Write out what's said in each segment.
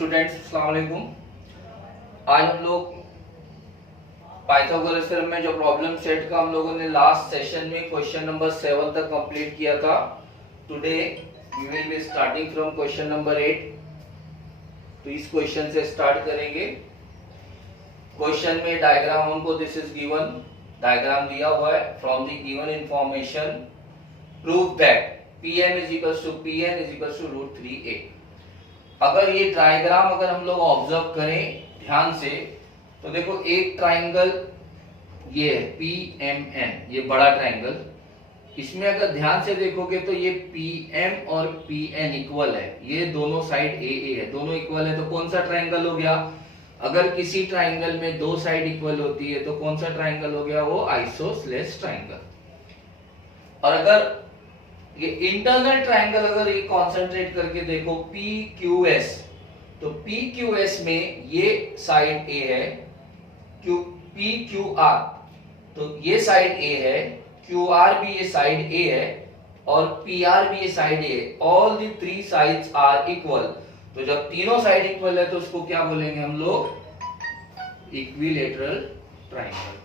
Students अस्सलाम वालेकुम। आज हम लोग पाइथागोरस थ्योरम में जो प्रॉब्लम सेट का हम लोगों ने लास्ट सेशन में क्वेश्चन नंबर 7 तक कंप्लीट किया था। Today we will be starting from question number 8। तो इस क्वेश्चन से स्टार्ट करेंगे। क्वेश्चन में डायग्राम हमको दिस इज गिवन, डायग्राम दिया हुआ है। From the given information prove that Pm is equals to Pn is equals to √3a। अगर ये डायग्राम अगर हम लोग ऑब्जर्व करें ध्यान से तो देखो एक ट्राइंगल ये है PMN, ये बड़ा ट्राइंगल। इसमें अगर ध्यान से देखोगे तो ये PM और PN इक्वल है, ये दोनों साइड AA है, दोनों इक्वल है। तो कौन सा ट्राइंगल हो गया? अगर किसी ट्राइंगल में दो साइड इक्वल होती है तो कौन सा ट्राइंगल हो गया? वो आइसोसेलेस ट्राइंगल। और अगर ये इंटरनल ट्राइंगल अगर ये कॉन्सेंट्रेट करके देखो PQS, तो PQS में ये साइड A है, PQR तो ये साइड A है, QR भी ये साइड A है और PR भी ये साइड A है। All the three sides are equal. तो जब तीनों साइड इक्वल है तो उसको क्या बोलेंगे हम लोग? Equilateral triangle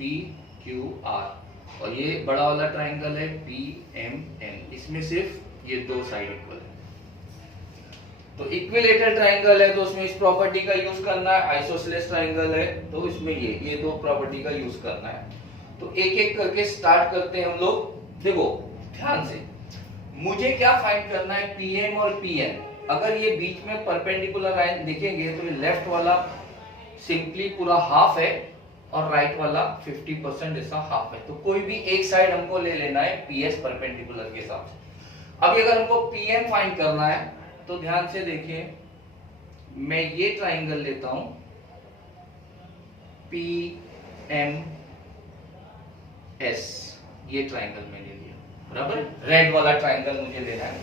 PQR। और ये बड़ा वाला ट्राइंगल है PMN, इसमें सिर्फ ये दो साइड इक्वल है। तो इक्विलैटरल ट्राइंगल है तो उसमें इस प्रॉपर्टी का यूज करना है। आइसोसेलेस ट्राइंगल है तो इसमें ये दो प्रॉपर्टी का यूज करना है। तो एक एक करके स्टार्ट करते हैं हम लोग। देखो ध्यान से, मुझे क्या फाइंड करना है? PM और PN। अगर ये बीच में परपेंडिकुलर लाइन देखेंगे तो ये लेफ्ट वाला सिंपली पूरा हाफ है और राइट वाला 50% ऐसा हाफ है। तो कोई भी एक साइड हमको ले लेना है PS परपेंडिकुलर के हिसाब से। अब अगर हमको PM फाइंड करना है तो ध्यान से देखिए, मैं ये ट्राइंगल लेता हूं PMS, ये ट्राइंगल मैंने लिया, बराबर। रेड वाला ट्राइंगल मुझे लेना है।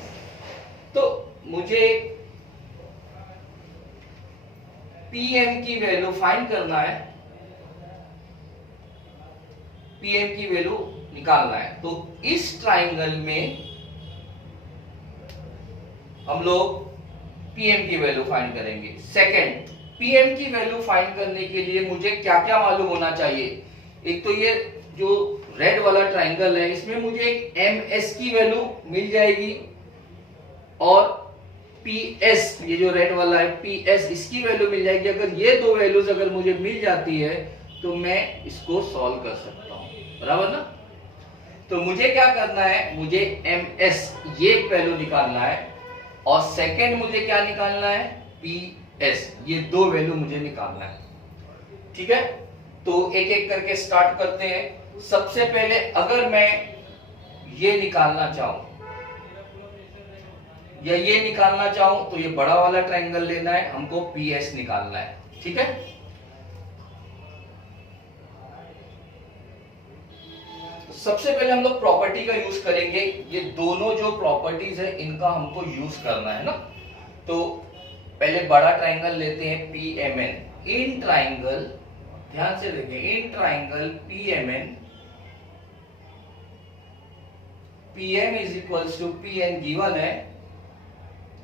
तो मुझे PM की वैल्यू फाइंड करना है, PM की वैल्यू निकालना है। तो इस ट्राइंगल में हम लोग PM की वैल्यू फाइंड करेंगे। सेकंड, PM की वैल्यू फाइंड करने के लिए मुझे क्या क्या मालूम होना चाहिए? एक तो ये जो रेड वाला ट्राइंगल है इसमें मुझे एक MS की वैल्यू मिल जाएगी और PS, ये जो रेड वाला है PS, इसकी वैल्यू मिल जाएगी। अगर ये दो वैल्यूज अगर मुझे मिल जाती है तो मैं इसको सॉल्व कर सकता हूं, बराबर ना। तो मुझे क्या करना है? मुझे MS ये एक वैल्यू निकालना है और सेकंड मुझे क्या निकालना है? PS, ये दो वैल्यू मुझे निकालना है। ठीक है, तो एक एक करके स्टार्ट करते हैं। सबसे पहले अगर मैं ये निकालना चाहूं या ये निकालना चाहूं तो ये बड़ा वाला ट्राइंगल लेना है, हमको PS निकालना है। ठीक है, सबसे पहले हम लोग प्रॉपर्टी का यूज करेंगे। ये दोनों जो प्रॉपर्टीज है इनका हमको यूज करना है ना। तो पहले बड़ा ट्राइंगल लेते हैं PMN। इन ट्राइंगल, ध्यान से देखें, in triangle PMN, PM is equals to PN given है,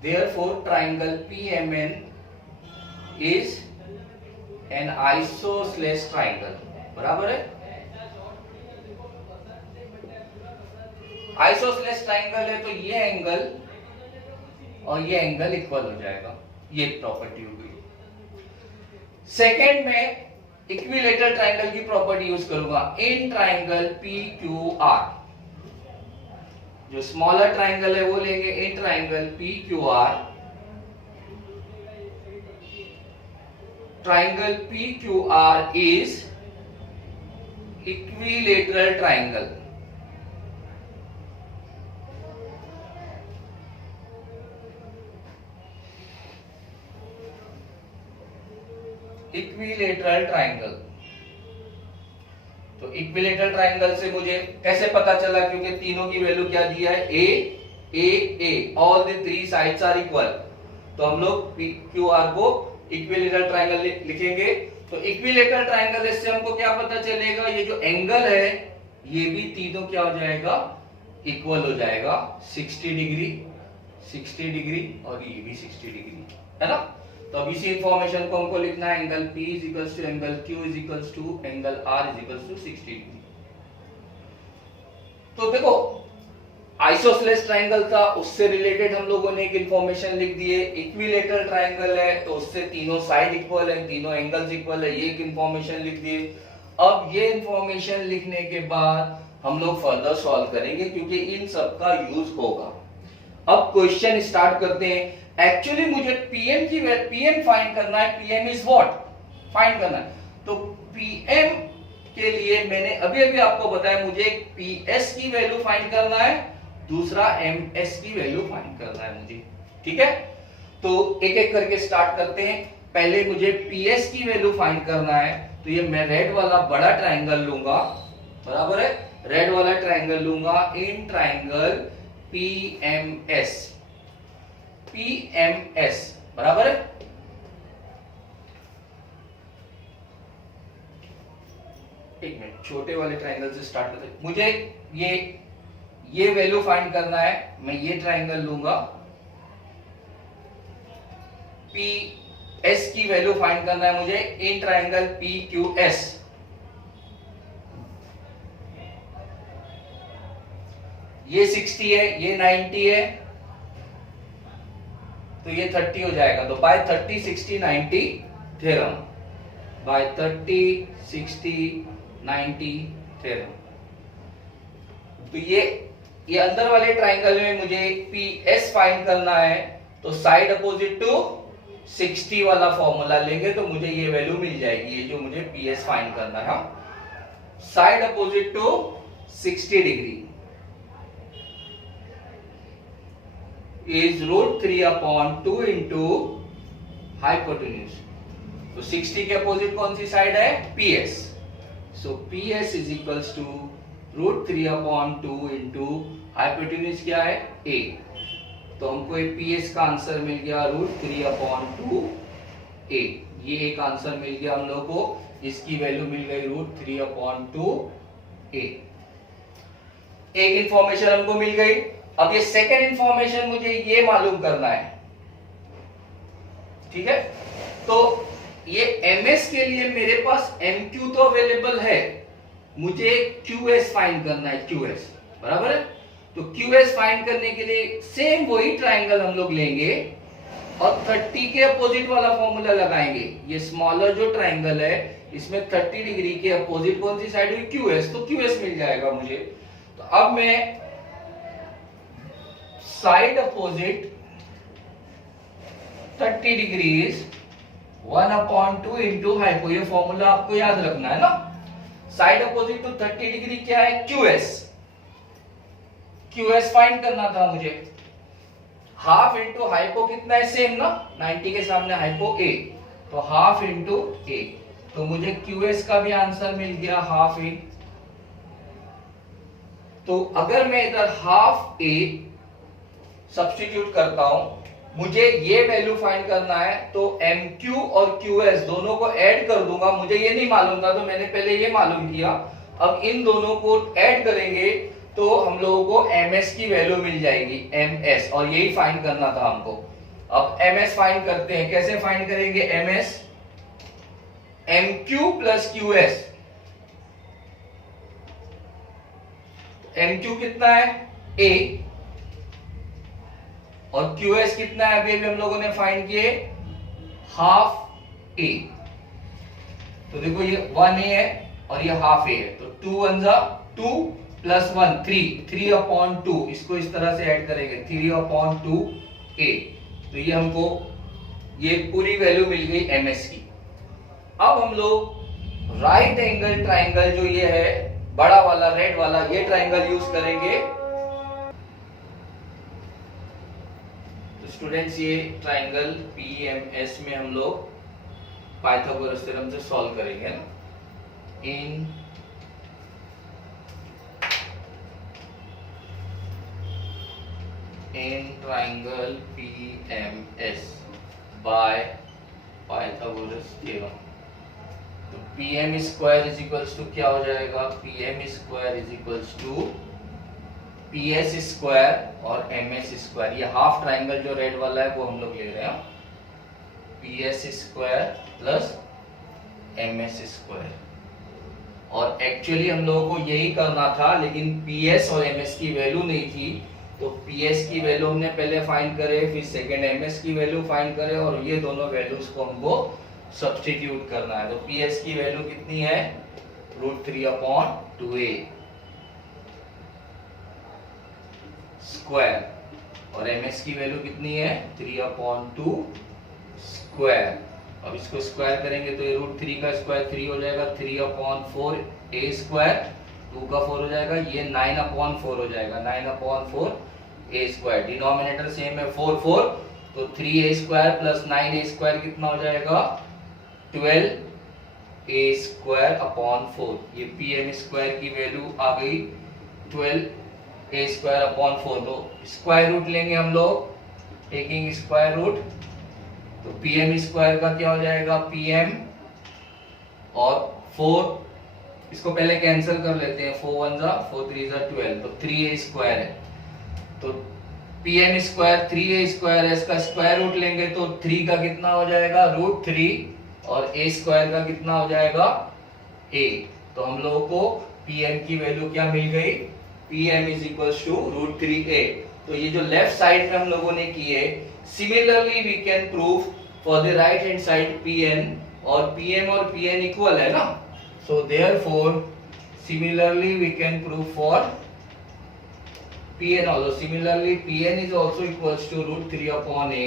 therefore triangle PMN is an isosceles triangle, बराबर है। आइसोसेलेस ट्राइंगल है तो ये एंगल और ये एंगल इक्वल हो जाएगा, ये प्रॉपर्टी हो गई। सेकंड में इक्विलैटरल ट्राइंगल की प्रॉपर्टी यूज करूंगा। इन ट्राइंगल PQR, जो स्मॉलर ट्राइंगल है वो लेंगे। In triangle PQR, triangle PQR is equilateral triangle. Equilateral triangle, तो इक्विलैटरल ट्राइंगल से मुझे कैसे पता चला? क्योंकि तीनों की वैल्यू क्या दिया है? A, all the three sides are equal. तो हम लोग PQR को इक्विलैटरल ट्राइंगल लिखेंगे। तो इक्विलैटरल ट्राइंगल से हमको क्या पता चलेगा? ये जो एंगल है ये भी तीनों क्या हो जाएगा? इक्वल हो जाएगा। 60 डिग्री 60 डिग्री और ये भी 60 डिग्री है ना। तो अब इसी इंफॉर्मेशन को हमको लिखना है, angle P is equals to angle Q is equals to angle R is equals to 60 degree. तो देखो आइसोसेलेस ट्रायंगल था, उससे रिलेटेड हम लोगों ने एक इंफॉर्मेशन लिख दी है। इक्विलैटरल ट्रायंगल है तो उससे तीनों साइड इक्वल है, तीनों एंगल्स इक्वल है, ये एक इंफॉर्मेशन लिख दी है। अब ये इंफॉर्मेशन लिखने के बाद हम लोग फर्दर सॉल्व करेंगे क्योंकि इन सब का यूज होगा। अब क्वेश्चन स्टार्ट करते हैं। एक्चुअली मुझे पीएम फाइंड करना है। पीएम इज व्हाट, फाइंड करना है। तो पीएम के लिए मैंने अभी अभी आपको बताया, मुझे पीएस की वैल्यू फाइंड करना है, दूसरा एमएस की वैल्यू फाइंड करना है मुझे। ठीक है, तो एक एक करके स्टार्ट करते हैं। पहले मुझे पीएस की वैल्यू फाइंड करना है, तो ये मैं रेड वाला बड़ा ट्रायंगल लूंगा, बराबर है, रेड वाला ट्रायंगल लूंगा इन ट्रायंगल पीएमएस। पीएमएस बराबर है। एक मिनट, छोटे वाले ट्रायंगल से स्टार्ट करते हैं। मुझे ये वैल्यू फाइंड करना है, मैं ये ट्रायंगल लूंगा, पी एस की वैल्यू फाइंड करना है मुझे in triangle P Q S. ये 60 है, ये 90 है, तो ये 30 हो जाएगा। तो बाय 30 60 90 थ्योरम, बाय 30 60 90 थ्योरम। तो ये अंदर वाले ट्रायंगल में मुझे पी एस फाइंड करना है, तो साइड अपोजिट टू 60 वाला फॉर्मूला लेंगे तो मुझे ये वैल्यू मिल जाएगी, ये जो मुझे पी एस फाइंड करना है। Side opposite to 60 degree is √3/2 into hypotenuse। तो 60 के अपोजिट कौन सी साइड है, PS। So PS is equals to √3/2 into hypotenuse क्या है, A। तो हमको एक PS का आंसर मिल गया √3/2 A। ये एक आंसर मिल गया हम लोग को, इसकी वैल्यू मिल गई √3/2 A। एक इंफॉर्मेशन हमको मिल गई। अब ये सेकेंड इंफॉर्मेशन मुझे ये मालूम करना है। ठीक है, तो ये एमएस के लिए मेरे पास एमक्यू तो अवेलेबल है, मुझे क्यूएस फाइंड करना है, क्यूएस बराबर है। तो क्यूएस फाइंड करने के लिए सेम वही ट्रायंगल हम लोग लेंगे और 30 के अपोजिट वाला फॉर्मूला लगाएंगे। ये स्मॉलर जो ट्रायंगल है इसमें 30 डिग्री के अपोजिट कौन सी साइड हुई, क्यूएस, तो क्यूएस मिल जाएगा मुझे। तो अब मैं side opposite 30 degrees 1/2 into hypo, ये फॉर्मूला आपको याद रखना है ना। साइड अपोजिट टू 30 डिग्री क्या है, क्यूएस। क्यूएस फाइंड करना था मुझे। हाफ इंटू हाइपो कितना है, सेम ना, 90 के सामने हाइपो ए, तो हाफ इंटू ए। तो मुझे क्यूएस का भी आंसर मिल गया हाफ ए। तो अगर मैं इधर हाफ ए सब्स्टिट्यूट करता हूं, मुझे ये वैल्यू फाइंड करना है, तो MQ और QS दोनों को ऐड कर दूंगा। मुझे ये नहीं मालूम था तो मैंने पहले ये मालूम किया। अब इन दोनों को ऐड करेंगे तो हम लोगों को MS की वैल्यू मिल जाएगी, MS, और यही फाइंड करना था हमको। अब MS फाइंड करते हैं, कैसे फाइंड करेंगे MS, MQ plus QS। MQ कितना है, A, और QS कितना है, अभी हम लोगों ने फाइंड किए, हाफ A। तो देखो ये 1A है और ये हाफ A है, तो 2 1 जा 2 प्लस 1 3, 3/2, इसको इस तरह से ऐड करेंगे 3/2 A। तो ये हमको ये पूरी वैल्यू मिल गई MS की। अब हम लोग राइट एंगल ट्राइंगल जो ये है बड़ा वाला रेड वाला, ये ट्राइंगल यूज करेंगे। स्टूडेंट्स ये ट्राइंगल पीएमएस में हम लोग पाइथागोरस थ्योरम से सॉल्व करेंगे ना। In triangle PMS by Pythagoras theorem, तो PM² इज इक्वल्स टू क्या हो जाएगा, PM² is equals to P S square और एम एस स्क्वायर, ये हाफ ट्राइंगल जो रेड वाला है वो हम लोग ले रहे हैं, P S square plus M S square. और एक्चुअली हम लोगों को यही करना था, लेकिन पी एस और एम एस की वैल्यू नहीं थी, तो पी एस की वैल्यू हमने पहले फाइंड करे, फिर सेकेंड एम एस की वैल्यू फाइंड करे, और ये दोनों वैल्यूज को हमको सब्स्टिट्यूट करना है। तो पी एस की वैल्यू कितनी है, √3/2a स्क्वायर, और एम एस की वैल्यू कितनी है 3/2 स्क्वायर। अब इसको स्क्वायर करेंगे तो ये √3 का स्क्वायर 3 हो जाएगा, 3/4a स्क्वायर, 2 का 4 हो जाएगा, ये 9/4 हो जाएगा, 9/4a स्क्वायर। डिनोमिनेटर सेम है 4 4, तो 3a square plus 9a square कितना हो जाएगा 12a स्क्वायर अपॉन 4। ये pm स्क्वायर की वैल्यू आ गई 12a स्क्वायर अपॉन 4। तो स्क्वायर रूट लेंगे हम लोग, टेकिंग स्क्वायर रूट, तो pm स्क्वायर का क्या हो जाएगा pm और 4, इसको पहले कैंसिल कर लेते हैं, 4 1 जा 4 3 जा 12, तो 3a स्क्वायर है, तो pm स्क्वायर 3a स्क्वायर है, इसका स्क्वायर रूट लेंगे तो 3 का कितना हो जाएगा √3, और a स्क्वायर का कितना हो जाएगा a। तो हम लोगों को pm की वैल्यू क्या मिल गई, pm is equals to √3a। तो ये जो लेफ्ट साइड में हम लोगों ने किए, similarly we can prove for the right hand side pn, और pm और pn इक्वल है ना, so therefore similarly we can prove for pn also, similarly pn is also equals to √3/a,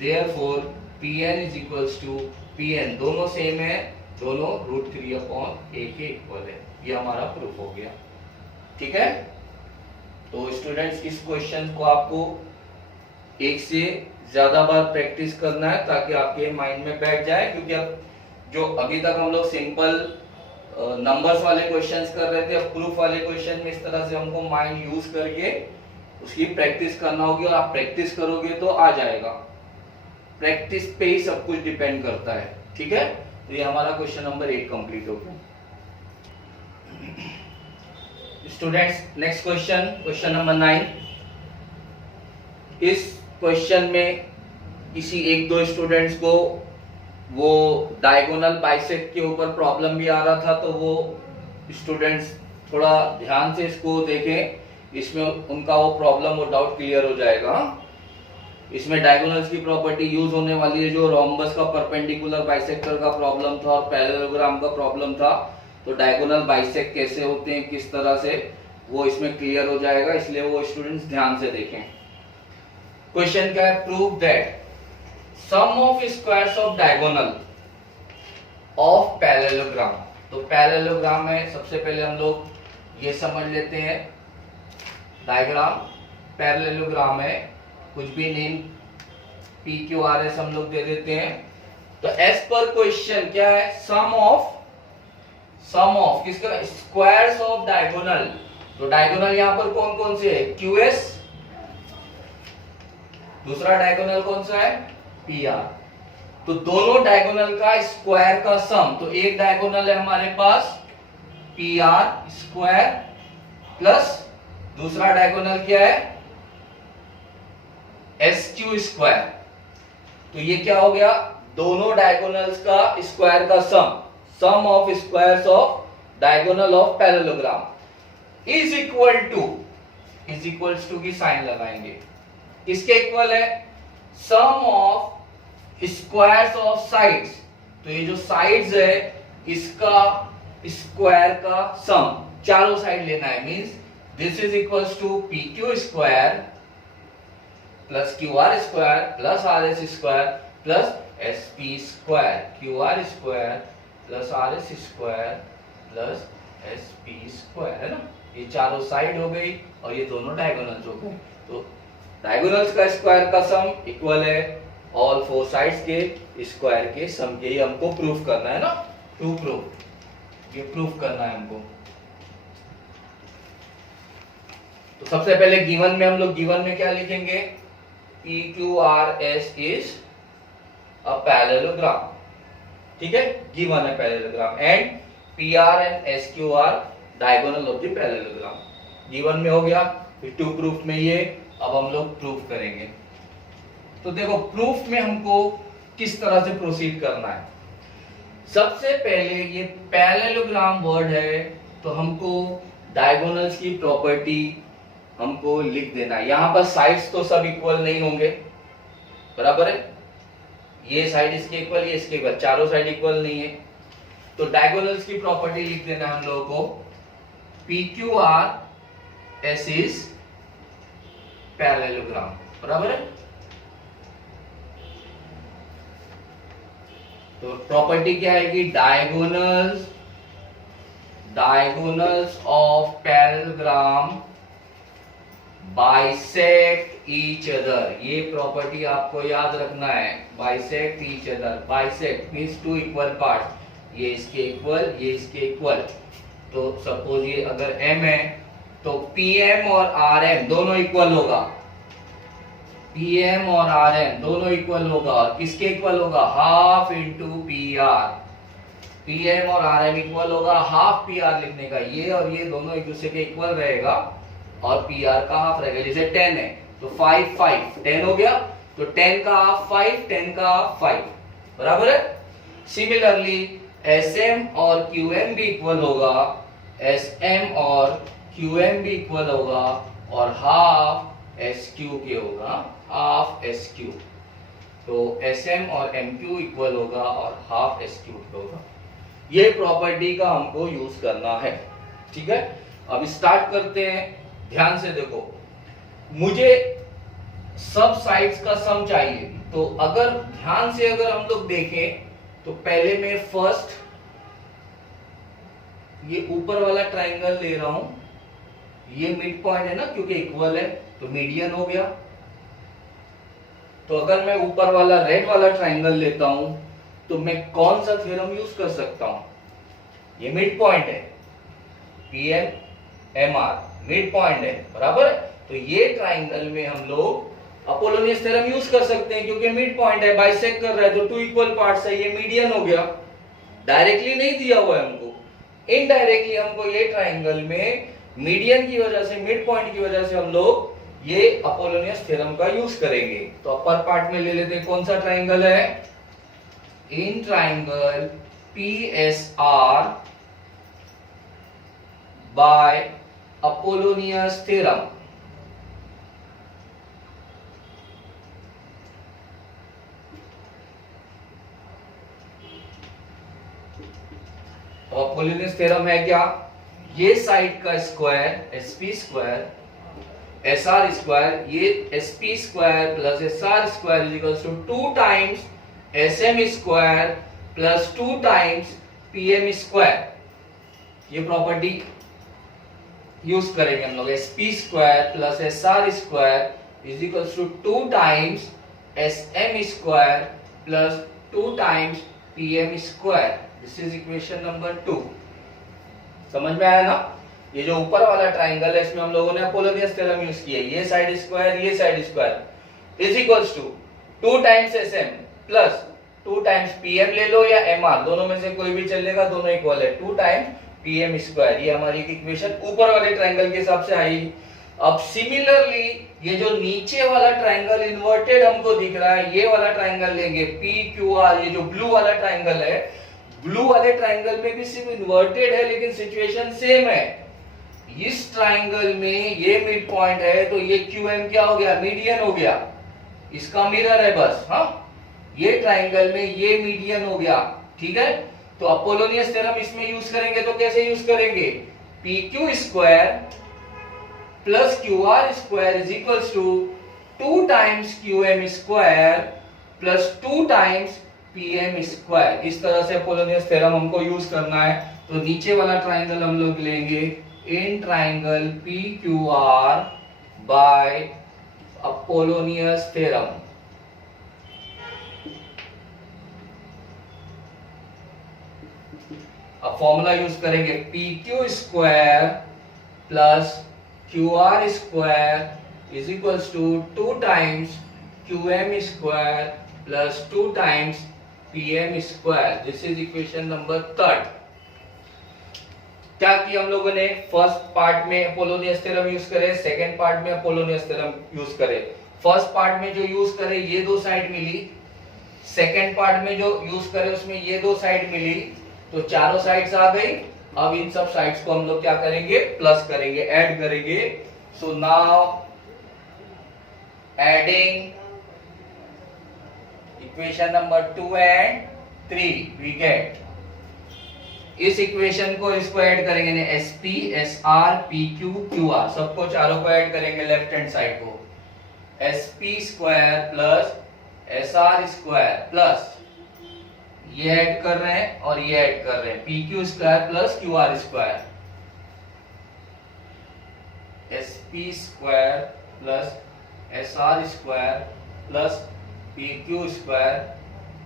therefore pn is equals to pn, दोनों same है, दोनों √3/a के equal है। ये हमारा प्रूफ हो गया, ठीक है। तो स्टूडेंट्स इस क्वेश्चन को आपको एक से ज्यादा बार प्रैक्टिस करना है ताकि आपके माइंड में बैठ जाए, क्योंकि अब जो अभी तक हम लोग सिंपल नंबर्स वाले क्वेश्चंस कर रहे थे, अब प्रूफ वाले क्वेश्चन में इस तरह से हमको माइंड यूज करके उसकी प्रैक्टिस करना होगी, और आप प्रैक्टिस करोगे तो आ जाएगा। प्रैक्टिस पे ही सब कुछ डिपेंड करता है, ठीक है। तो ये हमारा क्वेश्चन नंबर 8 कंप्लीट हो गया। Students next question, question number 9। इस क्वेश्चन में किसी एक दो स्टूडेंट्स को वो डायगोनल बाइसेक्ट के ऊपर प्रॉब्लम भी आ रहा था, तो वो स्टूडेंट्स थोड़ा ध्यान से इसको देखें, इसमें उनका वो प्रॉब्लम वो डाउट क्लियर हो जाएगा। इसमें डायगोनल्स की प्रॉपर्टी यूज होने वाली है, जो रोम्बस का परपेंडिकुलर बाइसेक्टर का प्रॉब्लम था और पैरेललोग्राम का प्रॉब्लम था, तो डायगोनल बाइसेक्ट कैसे होते हैं किस तरह से, वो इसमें क्लियर हो जाएगा, इसलिए वो स्टूडेंट्स ध्यान से देखें। क्वेश्चन क्या है, prove that sum of squares of diagonal of parallelogram. तो पैरेललोग्राम में सबसे पहले हम लोग ये समझ लेते हैं, डायग्राम पैरेललोग्राम है, कुछ भी नेम PQRS हम लोग दे देते हैं। तो एज पर क्वेश्चन क्या है, सम ऑफ किसका, स्क्वायर्स ऑफ डायगोनल। तो डायगोनल यहां पर कौन कौन से है, QS, दूसरा डायगोनल कौन सा है PR। तो दोनों डायगोनल का स्क्वायर का सम, तो एक डायगोनल है हमारे पास PR स्क्वायर प्लस दूसरा डायगोनल क्या है SQ स्क्वायर। तो ये क्या हो गया, दोनों डायगोनल्स का स्क्वायर का sum of squares of diagonal of parallelogram is equals to की साइन लगाएंगे, किसके इक्वल है, sum of squares of sides. तो ये जो साइड्स है इसका स्क्वायर का सम, चारों साइड लेना है, means this is equals to PQ square plus QR square plus RS square plus SP square, QR square plus RS square plus SP square, है ना। ये चारों साइड हो गई और ये दोनों डायगोनल्स हो गए। तो डायगोनल्स का स्क्वायर का सम इक्वल है ऑल फोर साइड्स के स्क्वायर के सम के। ये हमको प्रूफ करना है ना, टू प्रूफ, ये प्रूफ करना है हमको। तो सबसे पहले गिवन में हम लोग गिवन में क्या लिखेंगे, PQRS इज अ पैरेललोग्राम, ठीक है, गिवन है parallelogram, and PR and SQ are diagonal of the parallelogram. Given में हो गया। फिर टू प्रूफ में ये, अब हम लोग प्रूफ करेंगे। तो देखो प्रूफ में हमको किस तरह से प्रोसीड करना है। सबसे पहले ये पैरेललोग्राम वर्ड है तो हमको डायगोनल्स की प्रॉपर्टी हमको लिख देना है। यहां पर साइड्स तो सब इक्वल नहीं होंगे, बराबर है, ये साइड इसके इक्वल, ये इसके इक्वल, चारों साइड इक्वल नहीं है, तो डायगोनल्स की प्रॉपर्टी लिख देना हम लोगों को, P Q R S is parallelogram, बराबर है। तो प्रॉपर्टी क्या आएगी, diagonals of parallelogram bisect each other. ये प्रॉपर्टी आपको याद रखना है, bisect each other. Bisect means two equal parts, ये इसके इक्वल, ये इसके इक्वल। तो सपोज ये अगर m है तो pm और rm दोनों इक्वल होगा, pm और rm दोनों इक्वल होगा, और किसके इक्वल होगा, हाफ इंटू pr। pm और rm इक्वल होगा, हाफ pr लिखने का, ये और ये दोनों एक दूसरे के इक्वल रहेगा और pr का हाफ रहेगा। जैसे 10 है तो 5 5 10 हो गया, तो 10 का हाफ 5, 10 का हाफ 5, बराबर है। सिमिलरली sm और qm भी इक्वल होगा, sm और qm भी इक्वल होगा, और हाफ sq के होगा, हाफ sq। तो sm और mq इक्वल होगा और हाफ sq के होगा। ये प्रॉपर्टी का हमको यूज करना है, ठीक है। अब स्टार्ट करते हैं, ध्यान से देखो, मुझे सब साइड्स का सम चाहिए। तो अगर ध्यान से अगर हम लोग देखें तो पहले मैं फर्स्ट ये ऊपर वाला ट्राइंगल ले रहा हूं, ये मिड पॉइंट है ना, क्योंकि इक्वल है तो मीडियन हो गया। तो अगर मैं ऊपर वाला रेड वाला ट्राइंगल लेता हूं तो मैं कौन सा थ्योरम यूज कर सकता हूं, ये मिड पॉइंट है, पीएम एमआर मिड पॉइंट है, बराबर है। तो ये ट्राइंगल में हम लोग अपोलोनियस थ्योरम यूज कर सकते हैं, क्योंकि मिड पॉइंट है, बाइसेक्ट कर रहा है, तो टू इक्वल पार्ट्स है, ये मीडियन हो गया। डायरेक्टली नहीं दिया हुआ है हमको, इनडायरेक्टली हमको ये ट्राइंगल में मीडियन की वजह से, मिड पॉइंट की वजह से हम लोग ये अपोलोनियस थ्योरम का यूज करेंगे। तो अपर पार्ट में ले लेते हैं, कौन सा ट्राइंगल है, in triangle PSR by Apollonius theorem. Apollonius theorem है क्या, ये साइड का square sp square sr square, ये sp square plus sr square is equals to 2 times sm square plus 2 times pm square. ये प्रॉपर्टी यूज करेंगे हम लोग, sp square plus sr square is equals to 2 times sm square plus 2 times pm square. This is equation number 2। समझ में आया ना। ये जो ऊपर वाला ट्राइंगल है इसमें हम लोगों ने अपोलोनियस थ्योरम यूज किया, ये साइड स्क्वायर, ये side square is equals to 2 times sm plus 2 times pm ले लो या mr, दोनों में से कोई भी चलेगा, दोनों इक्वल है, 2 टाइम्स pm स्क्वायर। ये हमारी इक्वेशन ऊपर वाले ट्राइंगल के हिसाब से आई। अब सिमिलरली ये जो नीचे वाला ट्राइंगल इन्वर्टेड हमको दिख रहा है, ये वाला ट्राइंगल लेंगे PQR, ये जो ब्लू वाला ट्राइंगल है, ब्लू वाले ट्राइंगल में भी सिर्फ इन्वर्टेड है लेकिन सिचुएशन सेम है। इस ट्राइंगल में ये मिड पॉइंट है तो ये QM क्या हो गया, मीडियन हो गया, इसका मिरर है बस। हाँ, ये ट्राइंगल में ये मीडियन हो गया, ठीक है। तो अपोलोनियस थ्योरम इसमें यूज करेंगे तो कैसे यूज करेंगे, PQ square plus QR square is equals to 2 times QM square plus 2 times pm square. इस तरह से अपोलोनियस थ्योरम हमको यूज करना है। तो नीचे वाला ट्राइंगल हम लोग लेंगे in triangle PQR by Apollonius theorem. अब फॉर्मूला यूज करेंगे, PQ square plus QR square is equals to 2 times QM square plus 2 times pm square. This is equation number 3। क्या किया हम लोगों ने, फर्स्ट पार्ट में अपोलोनियस थ्योरम यूज करे, second part में अपोलोनियस थ्योरम यूज करे। फर्स्ट पार्ट में जो यूज करे ये दो साइड मिली, सेकंड पार्ट में जो यूज करे उसमें ये दो साइड मिली, तो चारों साइड्स आ गई। अब इन सब साइड्स को हम लोग क्या करेंगे, प्लस करेंगे, ऐड करेंगे। So now adding equation number 2 and 3 we get, इस इक्वेशन को इसको ऐड करेंगे ना, SP SR PQ QR सबको चारों को ऐड करेंगे लेफ्ट हैंड साइड को, SP square plus SR square plus ये ऐड कर रहे हैं और ये ऐड कर रहे हैं, PQ square plus QR square, SP square plus SR square plus PQ square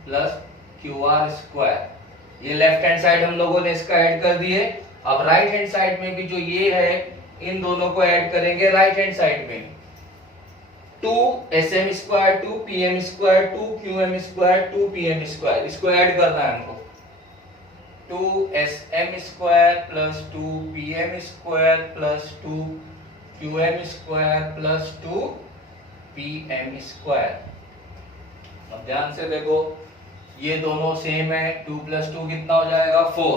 plus QR square. ये लेफ्ट हैंड साइड हम लोगों ने इसका ऐड कर दिए। अब राइट हैंड साइड में भी जो ये है इन दोनों को ऐड करेंगे राइट हैंड साइड में, 2SM square 2PM square 2QM square 2PM square, इसको ऐड करना है हमको, 2SM square plus 2PM square plus 2QM square plus 2PM square. अब ध्यान से देखो, ये दोनों सेम है, 2 प्लस 2 कितना हो जाएगा 4।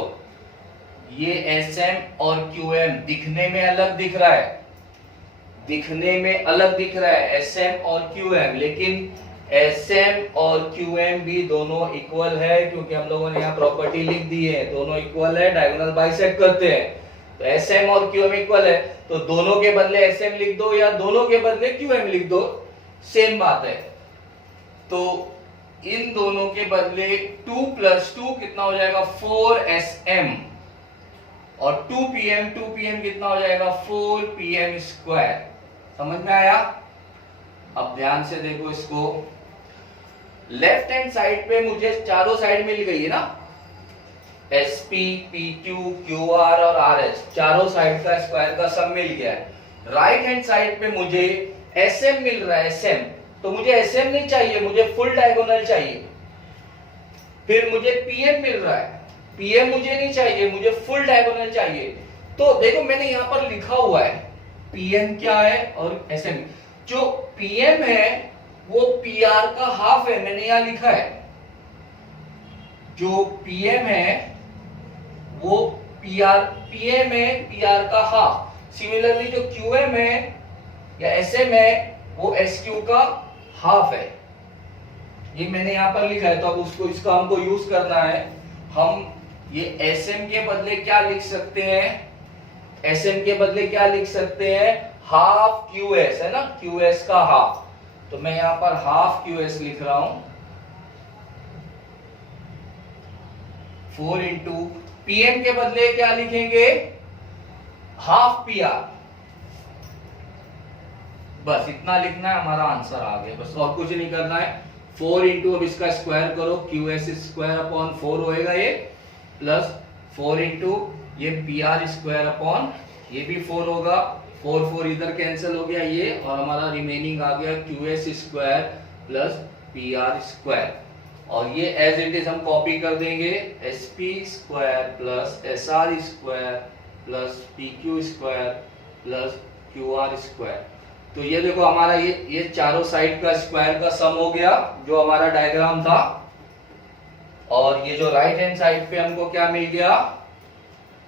ये SM और QM दिखने में अलग दिख रहा है, दिखने में अलग दिख रहा है SM और QM, लेकिन SM और QM भी दोनों इक्वल है, क्योंकि हम लोगों ने यहाँ प्रॉपर्टी लिख दी है, दोनों इक्वल है, डायगोनल बाइसेक्ट करते हैं। तो SM और QM इक्वल है, तो दोनों के बदले SM लिख दो या दोनों के बदले QM लिख दो, सेम बात है। तो इन दोनों के बदले 2 प्लस 2 कितना हो जाएगा 4SM और 2PM कितना हो जाएगा 4PM स्क्वायर। समझ में आया? अब ध्यान से देखो इसको, लेफ्ट हैंड साइड पे मुझे चारों साइड मिल गई है ना, SP PQ QR और RH चारों साइड का स्क्वायर का सम मिल गया है। राइट हैंड साइड पे मुझे SM मिल रहा है, SM, तो मुझे SM नहीं चाहिए, मुझे फुल डायगोनल चाहिए। फिर मुझे PM मिल रहा है, PM मुझे नहीं चाहिए, मुझे फुल डायगोनल चाहिए। तो देखो मैंने यहां पर लिखा हुआ है PM क्या है और SM। जो PM है वो PR का हाफ है, मैंने यहां लिखा है। जो PM है वो PM है PR का हाफ। सिमिलरली जो QM है या SM है वो SQ का हाफ है। ये मैंने यहां पर लिखा है, तो अब उसको इसका हमको यूज करना है। हम ये SM के बदले क्या लिख सकते हैं, SM के बदले क्या लिख सकते हैं, हाफ QS है ना, QS का हाफ। तो मैं यहां पर हाफ QS लिख रहा हूं, 4 इंटू PM के बदले क्या लिखेंगे, हाफ PR। बस इतना लिखना है, हमारा आंसर आ गया, बस और कुछ नहीं करना है। 4 इंटू अब इसका स्क्वायर करो, QS स्क्वायर अपॉन 4 होएगा ये, प्लस 4 इंटू ये PR स्क्वायर अपॉन ये भी 4 होगा, 4 इधर कैंसिल हो गया ये, और हमारा रिमेनिंग आ गया QS square plus PR square. और ये एज इट इज हम कॉपी कर देंगे, SP square plus SR square plus PQ square plus QR square. तो ये देखो हमारा ये चारों साइड का स्क्वायर का सम हो गया, जो हमारा डायग्राम था। और ये जो राइट हैंड साइड पे हमको क्या मिल गया,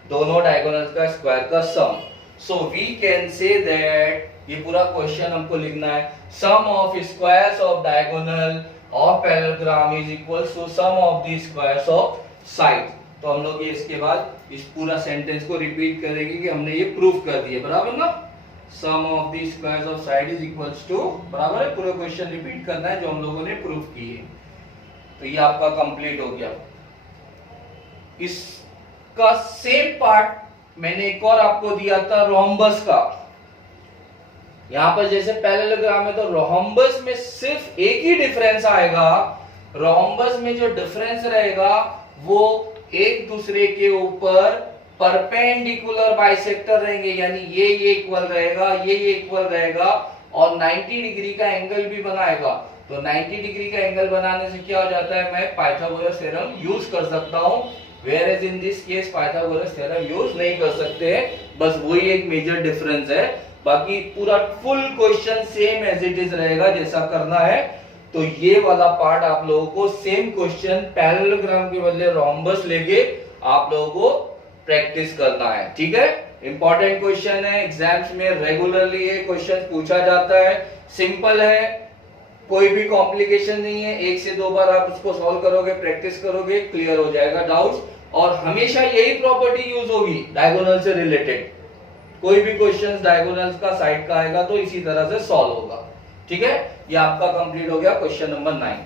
दोनों डायगोनल का स्क्वायर का sum. So we can say that, ये पूरा क्वेश्चन हमको लिखना है, sum of squares of diagonal of parallelogram is equals to sum of the squares of side. तो हम लोग ये इसके बाद इस पूरा सेंटेंस को रिपीट करेंगे कि हमने ये प्रूफ कर दिया, बराबर ना, sum of the squares of side is equals to, बराबर है, पूरा क्वेश्चन रिपीट करना है जो हम लोगों ने प्रूफ किए। तो ये आपका कंप्लीट हो गया। इसका सेम पार्ट मैंने एक और आपको दिया था रोम्बस का। यहां पर जैसे पैरेललोग्राम है तो रोम्बस में सिर्फ एक ही डिफरेंस आएगा, रोम्बस में जो डिफरेंस रहेगा वो एक दूसरे के ऊपर परपेंडिकुलर बाइसेक्टर रहेंगे, यानी ये इक्वल रहेगा, ये इक्वल रहेगा, और 90 डिग्री का एंगल भी बनाएगा। तो 90 डिग्री का एंगल बनाने से क्या हो जाता है, मैं पाइथागोरस थ्योरम यूज कर सकता हूं whereas in this case Pythagoras theorem use नहीं कर सकते हैं, बस वही एक मेजर डिफरेंस है। बाकी पूरा full question same as it is रहेगा जैसा करना है। तो ये वाला पार्ट आप लोगों को सेम क्वेश्चन पैरेललोग्राम के बदले रोम्बस लेके आप लोगों को प्रैक्टिस करना है, ठीक है। इंपॉर्टेंट क्वेश्चन है, एग्जाम्स में रेगुलरली ये क्वेश्चन पूछा जाता है, सिंपल है, कोई भी कॉम्प्लिकेशन नहीं है। एक से दो बार आप उसको सॉल्व करोगे, प्रैक्टिस करोगे, क्लियर हो जाएगा डाउट्स। और हमेशा यही प्रॉपर्टी यूज होगी डायगोनल से रिलेटेड। कोई भी क्वेश्चन डायगोनल का साइड का आएगा तो इसी तरह से सॉल्व होगा, ठीक है। ये आपका कंप्लीट हो गया question number 9।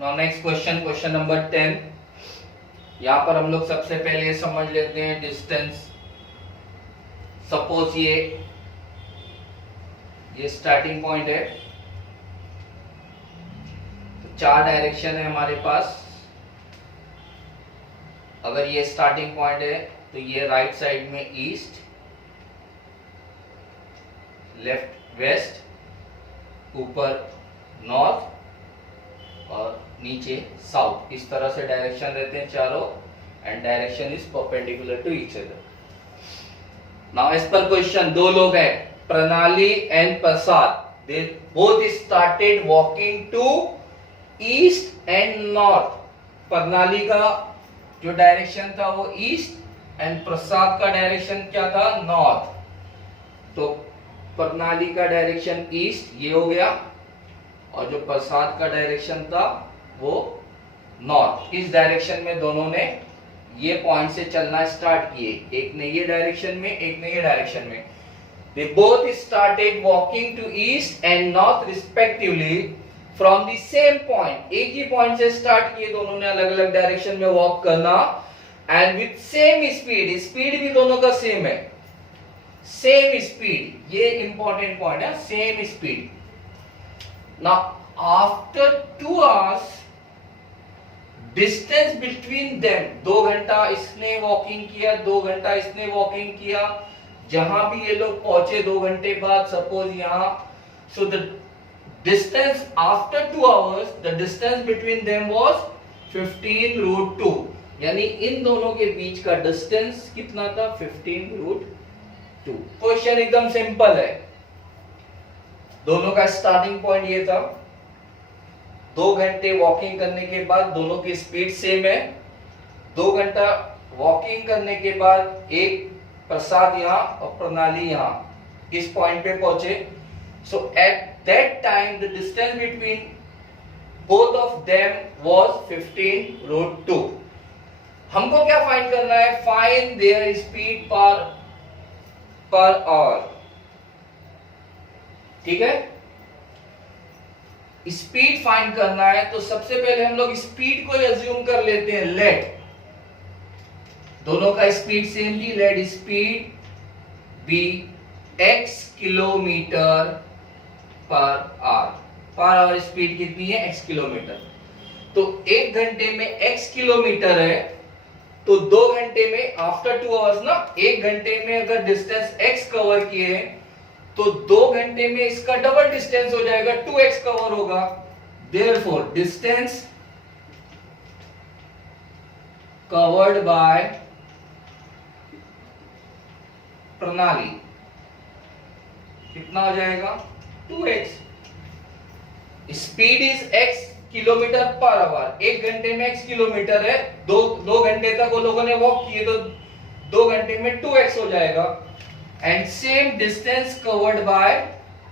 Now next question, question number 10। यहां पर हम लोग सबसे पहले समझ लेते हैं डिस्टेंस। सपोज ये स्टार्टिंग पॉइंट है, तो 4 डायरेक्शन है हमारे पास। अगर ये स्टार्टिंग पॉइंट है तो ये राइट साइड में ईस्ट, लेफ्ट वेस्ट, ऊपर नॉर्थ और नीचे साउथ, इस तरह से डायरेक्शन रहते हैं चारों, and direction is perpendicular to each other. Now as per question, दो लोग हैं, Pranali and Prasad, they both started walking to east and north. Pranali का जो डायरेक्शन था वो ईस्ट एंड प्रसाद का डायरेक्शन क्या था, नॉर्थ। तो प्रणाली का डायरेक्शन ईस्ट, ये हो गया, और जो प्रसाद का डायरेक्शन था वो नॉर्थ। इस डायरेक्शन में दोनों ने ये पॉइंट से चलना स्टार्ट किए, एक ने ये डायरेक्शन में, एक ने ये डायरेक्शन में। They both started walking to east and north respectively from the same point. एक ही पॉइंट से स्टार्ट किए दोनों ने अलग अलग डायरेक्शन में वॉक करना, and with same speed, speed भी दोनों का सेम है, सेम स्पीड, ये इंपॉर्टेंट पॉइंट है, same speed. Now after 2 hours distance between them, 2 घंटा इसने वॉकिंग किया, 2 घंटा इसने वॉकिंग किया, जहां भी ये लोग पहुंचे 2 घंटे बाद, सपोज यहां, so the distance after 2 hours, the distance between them was 15√2, यानी इन दोनों के बीच का डिस्टेंस कितना था, 15√2। क्वेश्चन एकदम सिंपल है, दोनों का स्टार्टिंग पॉइंट ये था, 2 घंटे वॉकिंग करने के बाद दोनों की स्पीड सेम है, 2 घंटा वॉकिंग करने के बाद एक प्रसाद यहाँ और प्रणाली यहाँ इस पॉइंट पे पहुंचे। So at that time the distance between both of them was 15√2। हमको क्या फाइंड करना है, find their speed per hour, ठीक है। स्पीड फाइंड करना है तो सबसे पहले हम लोग स्पीड को अज्यूम कर लेते हैं, लेट दोनों का स्पीड सेम थी, let speed be x kilometre per hour speed कितनी है, x किलोमीटर। तो 1 घंटे में x किलोमीटर है, तो 2 घंटे में आफ्टर 2 hours ना, 1 घंटे में अगर डिस्टेंस x कवर किए तो 2 घंटे में इसका डबल डिस्टेंस हो जाएगा, 2x कवर होगा। देयरफॉर डिस्टेंस कवर्ड बाय प्रणाली कितना हो जाएगा, 2x। Speed is x kilometre per our, 1 घंटे में x किलोमीटर है, 2 घंटे तक वो लोगों ने वॉक किए तो 2 घंटे में 2x हो जाएगा। And same distance covered by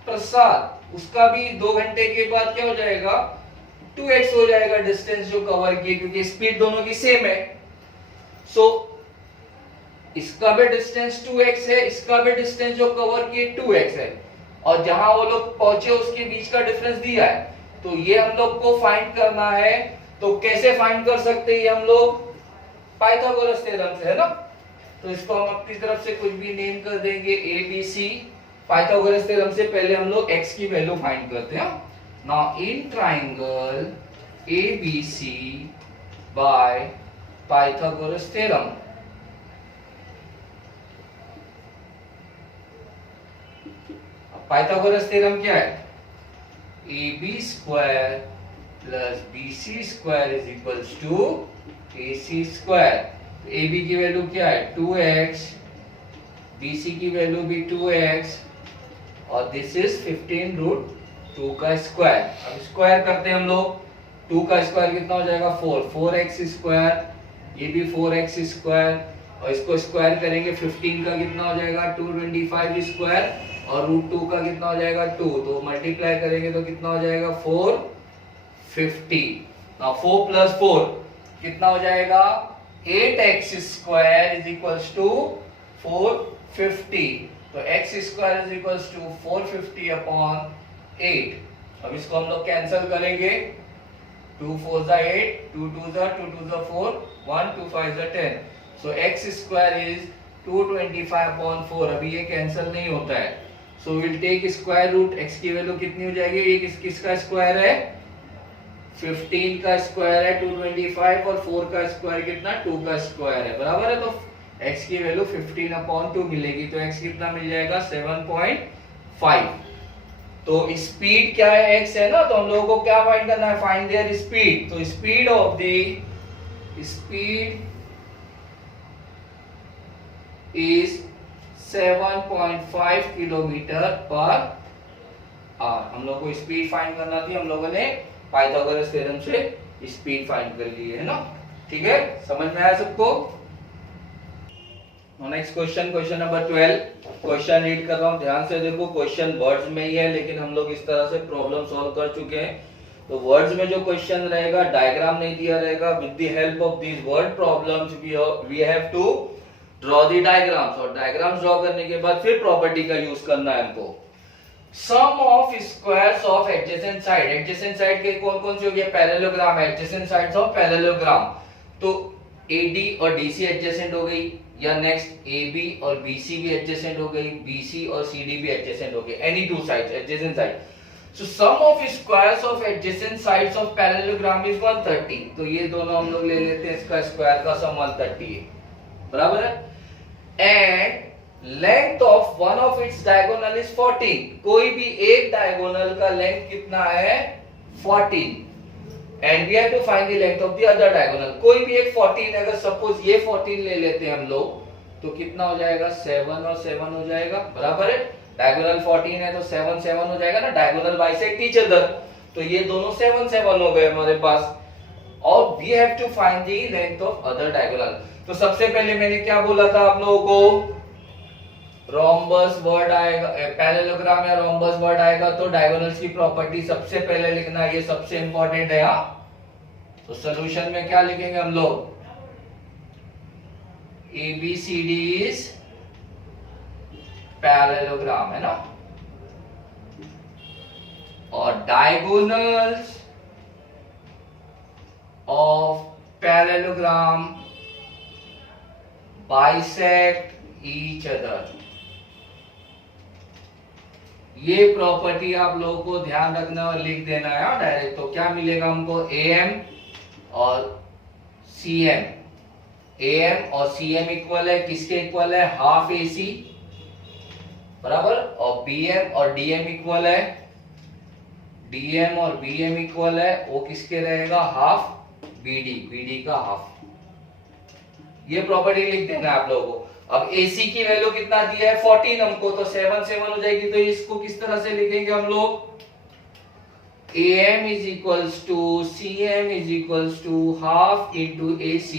Prasad, उसका भी 2 घंटे के बाद क्या हो जाएगा, 2x हो जाएगा डिस्टेंस जो कवर किए, क्योंकि स्पीड दोनों की सेम है। सो इसका भी डिस्टेंस 2x है, इसका भी डिस्टेंस जो कवर किए 2x है, और जहां वो लोग पहुंचे उसके बीच का डिफरेंस दिया है, तो ये हम लोग को फाइंड करना है। तो कैसे फाइंड कर सकते हैं हम लोग, पाइथागोरस थ्योरम से, है ना। तो इसको हम अपनी तरफ से कुछ भी नेम कर देंगे, ABC। पाइथागोरस थ्योरम से पहले हम लोग x की वैल्यू फाइंड करते हैं। Now in triangle ABC by Pythagoras theorem, Pythagoras theorem क्या है, AB² plus BC square is equals to AC square. AB की वैल्यू क्या है 2x, BC की वैल्यू भी 2x और दिस इज 15 रूट 2 का स्क्वायर। अब स्क्वायर करते हैं हम लोग, 2 का स्क्वायर कितना हो जाएगा 4x स्क्वायर, ये भी 4x स्क्वायर और इसको स्क्वायर करेंगे 15 का कितना हो जाएगा 225 स्क्वायर और रूट 2 का कितना हो जाएगा 2, तो मल्टीप्लाई करेंगे तो कितना हो जाएगा 450। नाउ 4 प्लस 4 कितना हो जाएगा 8x square is equals to 450, तो x square is equals to 450 upon 8। अब इसको हम लोग कैंसिल करेंगे, 2 4 जा 8, 2 2 जा 4, 1 2 5 जा 10, so x square is 225 upon 4। अभी ये कैंसिल नहीं होता है, so will take square root, x की वैल्यू कितनी हो जाएगी, ये किसका स्क्वायर है 15 का स्क्वायर है 225 और 4 का स्क्वायर कितना 2 का स्क्वायर है, बराबर है। तो x की वैल्यू 15 अपॉन 2 मिलेगी, तो x कितना मिल जाएगा 7.5। तो स्पीड क्या है x है ना, तो हम लोगों को क्या फाइंड करना है, फाइंड देयर स्पीड। तो speed of the speed is 7.5 kilometre per our. हम लोग को स्पीड फाइंड करना थी, हम लोगों ने पाइथागोरस थ्योरम से स्पीड फाइंड कर ली है ना, ठीक है, समझ में आया सबको। Next question, question number 12। Question read कर रहा हूं, ध्यान से देखो, क्वेश्चन वर्ड्स में ही है लेकिन हम लोग इस तरह से प्रॉब्लम सॉल्व कर चुके हैं। तो वर्ड्स में जो क्वेश्चन रहेगा, डायग्राम नहीं दिया रहेगा, with the help of these word problems we have to draw the diagrams, और डायग्राम्स ड्रॉ करने के बाद फिर प्रॉपर्टी का यूज करना है हमको। Sum of squares of adjacent side, adjacent side के कौन कौन से हो गए, parallelogram, adjacent sides of parallelogram. तो AD और DC एडजेसेंट हो गई, या नेक्स्ट AB और BC भी एडजेसेंट हो गई, BC और CD भी एडजेसेंट हो गई, any two sides adjacent side. So sum of squares of adjacent sides of parallelogram is 130, तो ये दोनों हम लोग ले लेते हैं, इसका स्क्वायर का सम 130 है, बराबर है। And length of one of its diagonal is 14, कोई भी एक डायगोनल का लेंथ कितना है 14, and we have to find the length of the other diagonal. कोई भी एक 14, अगर सपोज ये 14 ले लेते हैं हम लोग, तो कितना हो जाएगा 7 और 7 हो जाएगा, बराबर है। डायगोनल 14 है तो 7 7 हो जाएगा ना, डायगोनल बाइसेक्ट ईच अदर, तो ये दोनों 7 7 हो गए हमारे पास। और we have to find the length of other diagonal. तो सबसे पहले मैंने क्या बोला था आप लोगों को, रोम्बस वर्ड आएगा, पैरेललोग्राम या रोम्बस वर्ड आएगा तो डायगोनल्स की प्रॉपर्टी सबसे पहले लिखना, ये सबसे इंपॉर्टेंट है यहाँ। तो सॉल्यूशन में क्या लिखेंगे हम लोग, ABCD इज पैरेललोग्राम, है ना, और diagonals of parallelogram bisect each other. ये प्रॉपर्टी आप लोगों को ध्यान रखना और लिख देना है डायरेक्ट। तो क्या मिलेगा हमको, AM और CM, AM और CM इक्वल है, किसके इक्वल है, हाफ AC, बराबर, और BM और DM इक्वल है, DM और BM इक्वल है, वो किसके रहेगा, हाफ BD, BD का हाफ। ये प्रॉपर्टी लिख देना है आप लोगों को। अब AC की वैल्यू कितना दिया है 14 हमको, तो 7 7 हो जाएगी, तो इसको किस तरह से लिखेंगे हम लोग, AM is equals to CM is equals to half into AC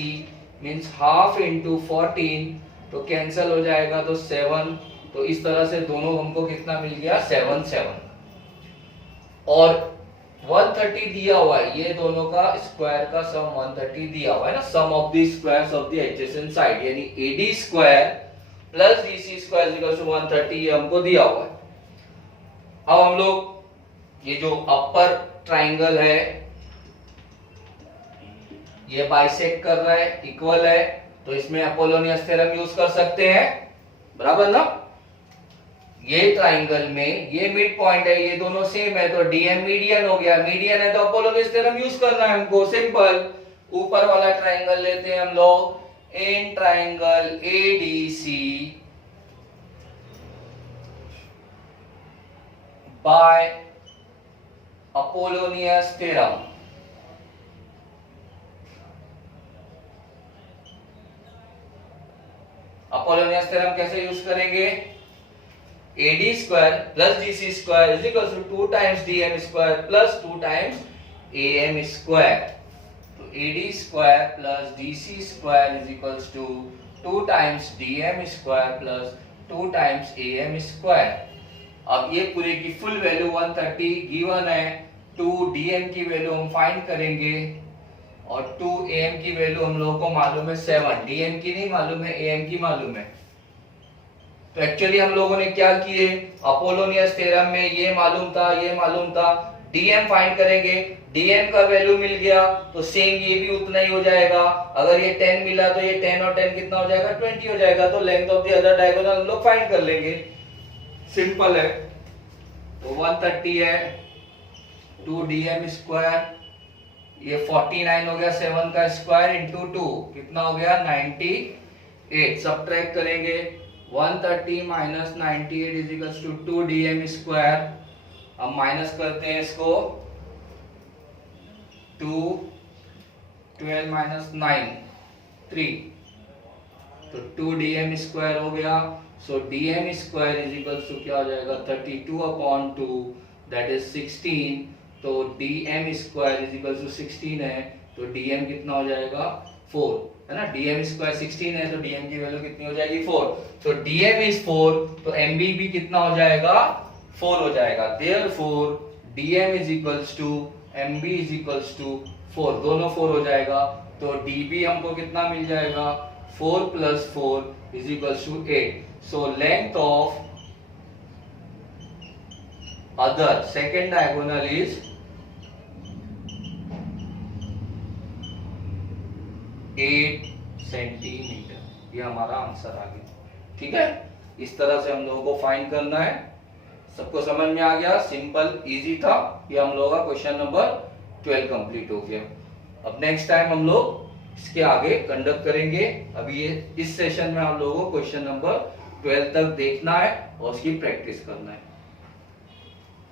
means half into 14, तो कैंसल हो जाएगा तो 7, तो इस तरह से दोनों हमको कितना मिल गया 7 7, और 130 दिया हुआ है, ये दोनों का स्क्वायर का सम 130 दिया हुआ है ना, sum of the squares of the adjacent side, यानी AD square plus BC square is equal to 130, ये हमको दिया हुआ है। अब हम लोग ये जो अपर ट्राइंगल है ये बाइसेक्ट कर रहा है, इक्वल है, तो इसमें अपोलोनियस थ्योरम यूज कर सकते हैं, बराबर ना। ये ट्राइंगल में ये मिड पॉइंट है, ये दोनों सेम है, तो DM मीडियन हो गया, मीडियन है तो अपोलोनियस थ्योरम यूज करना है हमको, सिंपल। ऊपर वाला ट्राइंगल लेते हैं हम लोग, in triangle ADC by Apollonius theorem, Apollonius theorem कैसे यूज करेंगे? AD square plus DC square is equal to 2 times DM square plus 2 times AM square. तो AD square plus DC square is equal to 2 times DM square plus 2 times AM square. अब ये पूरे की full value 130 given है। 2 DM की value हम find करेंगे और 2 AM की वैल्यू हम लोगों को मालूम है 7। DM की नहीं मालूम है, AM की मालूम है। तो एक्चुअली हम लोगों ने क्या किए, अपोलोनियस थ्योरम में ये मालूम था, ये मालूम था, DM फाइंड करेंगे, DM का वैल्यू मिल गया तो सेम ये भी उतना ही हो जाएगा। अगर ये 10 मिला तो ये 10 और 10 कितना हो जाएगा? 20 हो जाएगा। तो length of the other diagonal हम लोग फाइंड कर लेंगे, सिंपल है। तो 130 है, 2 DM स्क्वायर, ये 49 हो गया 7 का स्क्वायर इंटू 2 कितना हो गया? 98। सब्ट्रैक्ट करेंगे 130 minus 98 is equal to 2 DM square. अब माइनस करते हैं इसको, 2 12 माइनस 9 3, तो 2 DM स्क्वायर हो गया। So DM square is equal to क्या हो जाएगा? 32/2 दैट इज 16। तो DM square is equal to 16 है, तो DM कितना हो जाएगा? 4 है ना। DM स्क्वायर 16 है तो DM की वैल्यू कितनी हो जाएगी? 4। तो DM इज 4, तो MB भी कितना हो जाएगा? 4 हो जाएगा। Therefore DM is equals to MB is equals to 4, दोनों 4 हो जाएगा। तो DB हमको कितना मिल जाएगा? 4 plus 4 is equals to 8। So length of other second diagonal is 8 centimetre. ये हमारा आंसर आ गया। ठीक है, इस तरह से हम लोगों को फाइंड करना है। सबको समझ में आ गया? सिंपल इजी था। ये हम लोगों का क्वेश्चन नंबर 12 कंप्लीट हो गया। अब नेक्स्ट टाइम हम लोग इसके आगे कंडक्ट करेंगे। अभी ये इस सेशन में हम लोगों को क्वेश्चन नंबर 12 तक देखना है और उसकी प्रैक्टिस करना है।